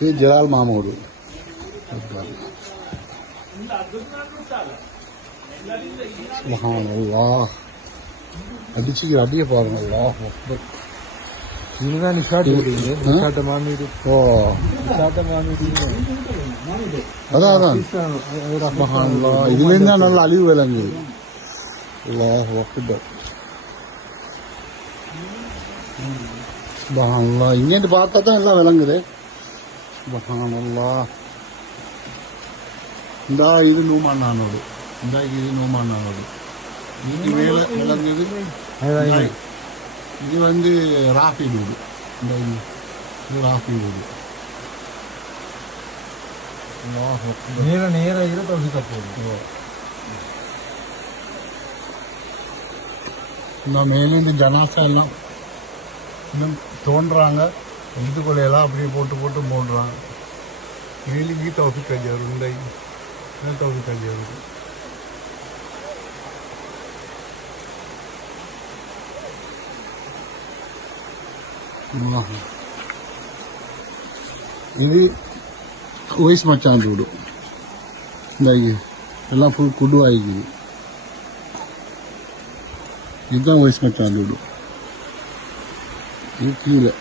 ഇത് ജലാൽ മാമൂട് അടിച്ച് അടിയെ പാടുന്നല്ലോ അതാ ഇതിൽ നിന്നാണുള്ള അലിവ് വിലങ്ങ് ഇങ്ങോട്ട് பார்த்தா எல்லாம் விளங்குது இந்த இது நூமானோடு இந்த இது நூமானோடு இது மேலே விளங்குது இது வந்து ராஃபி வீடு இந்த இது ராஃபி வீடு நேர இரு தொகுக்க போகுது இந்த மேலேருந்து ஜனாசா எல்லாம் இன்னும் தோன்றாங்க இதுக்குள்ளையெல்லாம் அப்படியே போட்டு போடுறாங்க மேலேக்கு தௌஃபிக் அஜர் உண்டை தௌஃபிக் அஜர் இது வயசு மச்சான் வீடு இந்த எல்லாம் ஃபுல் குடு ஆகிக்குது இதுதான் வயசு மச்சான் வீடு இது கீழே